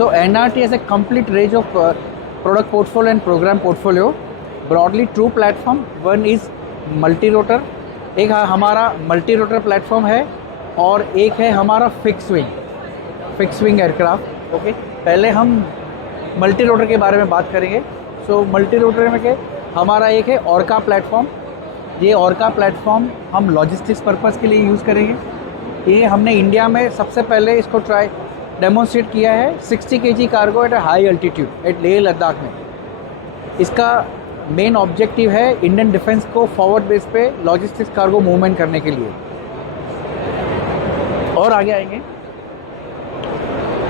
So NRT has a complete range of product portfolio and program portfolio. Broadly two platform. One is multi-rotor. एक हमारा multi-rotor platform है और एक है हमारा fixed wing aircraft. ओके, पहले हम multi-rotor के बारे में बात करेंगे. So multi-rotor में के हमारा एक है ऑर्का प्लेटफॉर्म. ये ऑर्का प्लेटफॉर्म हम लॉजिस्टिक्स पर्पस के लिए यूज़ करेंगे. ये हमने इंडिया में सबसे पहले इसको डेमोन्स्ट्रेट किया है 60 kg cargo at high altitude at Leh Ladakh में. इसका मेन ऑब्जेक्टिव है इंडियन डिफेंस को फॉरवर्ड बेस पे लॉजिस्टिक्स कार्गो मूवमेंट करने के लिए. और आगे आएंगे,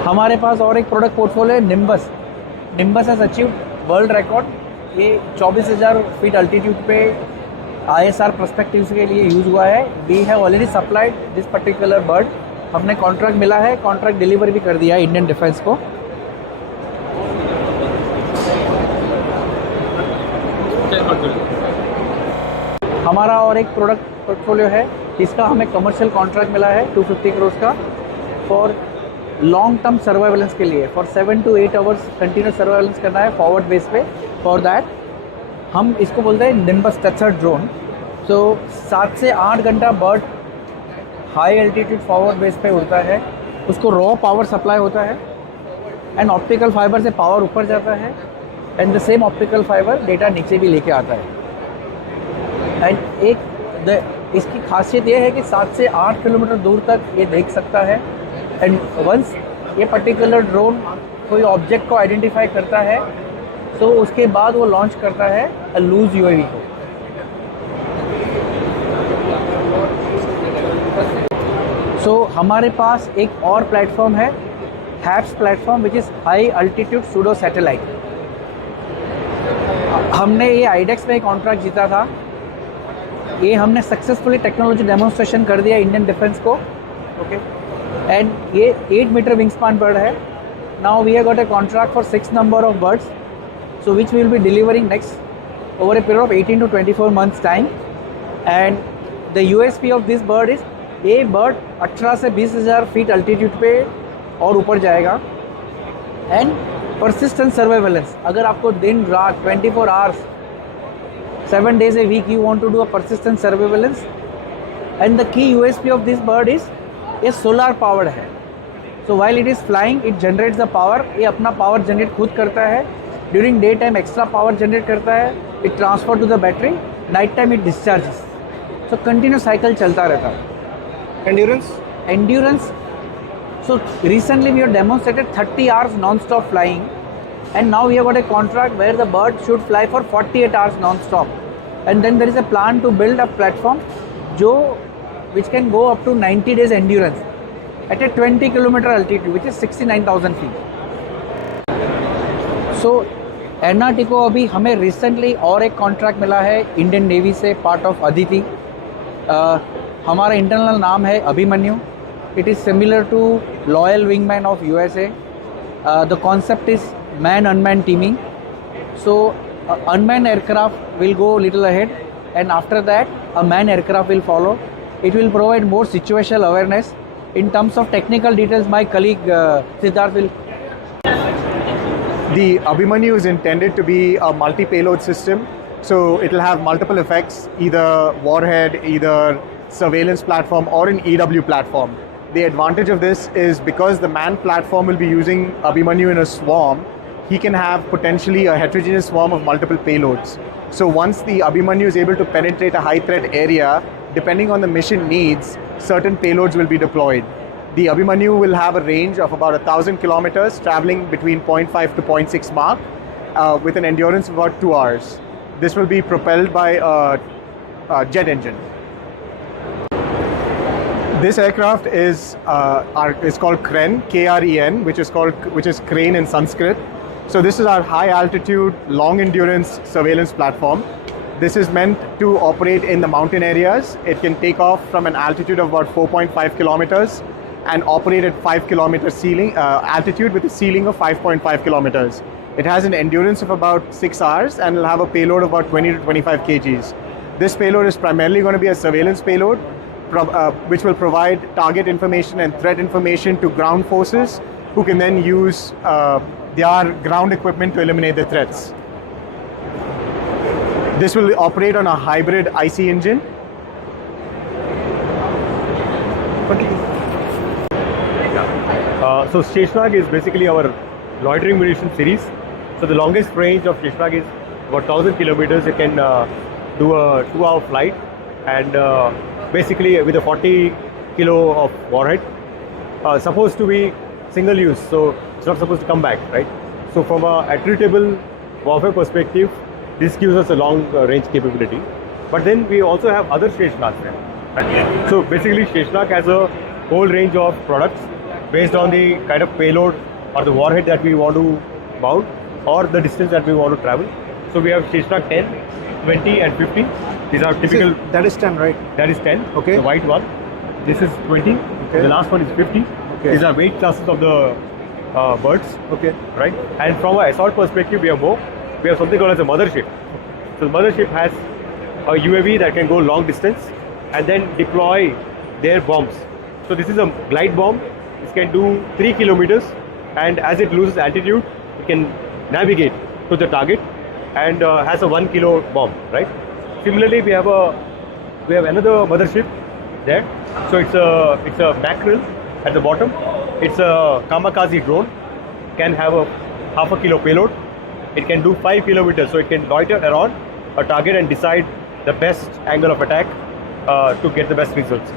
हमारे पास और एक प्रोडक्ट पोर्टफोलियो है Nimbus. Nimbus has achieve world record. ये 24,000 फीट अल्टीट्यूड पे ISR पर्सपेक्टिव के लिए यूज़ हुआ है. We have already supplied this particular bird. हमने कॉन्ट्रैक्ट मिला है, कॉन्ट्रैक्ट डिलीवर भी कर दिया है इंडियन डिफेंस को. हमारा और एक प्रोडक्ट पोर्टफोलियो है, इसका हमें कमर्शियल कॉन्ट्रैक्ट मिला है 250 करोड़ का फॉर लॉन्ग टर्म सर्वाइलेंस के लिए. For 7 to 8 hours continuous surveillance करना है फॉरवर्ड बेस पे. फॉर दैट हम इसको बोलते हैं निम्बस टेथर्ड ड्रोन. सो 7 से 8 घंटा bird high altitude forward base पे उड़ता है. उसको रॉ पावर सप्लाई होता है एंड ऑप्टिकल फाइबर से पावर ऊपर जाता है and the same optical fibre data नीचे भी लेके आता है. एंड इसकी खासियत ये है कि 7 से 8 किलोमीटर दूर तक ये देख सकता है. एंड वंस ये पर्टिकुलर ड्रोन कोई ऑब्जेक्ट को आइडेंटिफाई करता है तो उसके बाद वो लॉन्च करता है लूज UAV को. सो हमारे पास एक और प्लेटफॉर्म है HEPS platform which is high altitude pseudo satellite. हमने ये आईडेक्स में एक कॉन्ट्रैक्ट जीता था. ये हमने सक्सेसफुली टेक्नोलॉजी डेमोन्स्ट्रेशन कर दिया इंडियन डिफेंस को. ओके, एंड ये 8 मीटर विंग स्पान बर्ड है. Now we have got a contract for 6 number of birds, so which we will be delivering next over a period of 18 to 24 months time. And the USP of this bird is ये bird 18 से 20,000 feet altitude पे और ऊपर जाएगा. And persistent सर्वाइवेलेंस, अगर आपको दिन रात 24 hours 7 days a week you want to do a persistent surveillance. And the key USP of this bird is ये सोलर पावर्ड है. So while it is flying it generates the power. ये अपना power generate खुद करता है. During day time extra power generate करता है. It transfer to the battery. Night time it discharges. So continuous cycle चलता रहता है. Endurance so recently we have demonstrated 30 hours non stop flying and now we have got a contract where the bird should fly for 48 hours non stop. And then there is a plan to build a platform जो which can go up to 90 days endurance at a 20 kilometre altitude which is 69,000 feet. So NRT को अभी हमें recently और एक contract मिला है Indian navy से, part of Aditi. हमारा इंटरनल नाम है Abhimanyu. It is similar to loyal wingman of USA. The concept is man unman teaming. So unman aircraft will go little ahead and after that a man aircraft will follow. It will provide more situational awareness. In terms of technical details my colleague Siddharth will. The Abhimanyu is intended to be a multi-payload system, so it will have multiple effects, either warhead, either surveillance platform or an EW platform. The advantage of this is because the manned platform will be using Abhimanyu in a swarm, he can have potentially a heterogeneous swarm of multiple payloads. So once the Abhimanyu is able to penetrate a high threat area, depending on the mission needs, certain payloads will be deployed. The Abhimanyu will have a range of about 1,000 kilometers, traveling between 0.5 to 0.6 Mach, with an endurance of about 2 hours. This will be propelled by a jet engine. This aircraft is called Kren, KREN, which is crane in Sanskrit. So this is our high altitude, long endurance surveillance platform. This is meant to operate in the mountain areas. It can take off from an altitude of about 4.5 kilometers. And operate at 5 kilometer altitude with a ceiling of 5.5 kilometers. It has an endurance of about 6 hours and will have a payload of about 20 to 25 kgs. This payload is primarily going to be a surveillance payload, which will provide target information and threat information to ground forces who can then use their ground equipment to eliminate the threats. This will operate on a hybrid IC engine. So Sheshnag is basically our loitering munition series. So the longest range of Sheshnag is about 1,000 kilometers. It can do a 2-hour flight, and basically with a 40 kilo of warhead, supposed to be single use, so it's not supposed to come back, right? So from a attritable warfare perspective, this gives us a long range capability. But then we also have other Sheshnags there. Right? So basically Sheshnag has a whole range of products based on the kind of payload or the warhead that we want to mount or the distance that we want to travel. So we have Sheshnag 10, 20 and 50. These are typical. That is 10, right? That is 10, Okay. the white one. This is 20, Okay. the last one is 50. Okay. These are weight classes of the birds, Okay. right? And from an assault perspective, we have more. We have something called as a mothership. So the mothership has a UAV that can go long distance and then deploy their bombs. So this is a glide bomb. This can do 3 kilometers, and as it loses altitude, it can navigate to the target and has a 1 kilo bomb, right? Similarly, we have another mothership there. So it's a mackerel at the bottom. It's a kamikaze drone. Can have a half a kilo payload. It can do 5 kilometers, so it can loiter around a target and decide the best angle of attack to get the best results.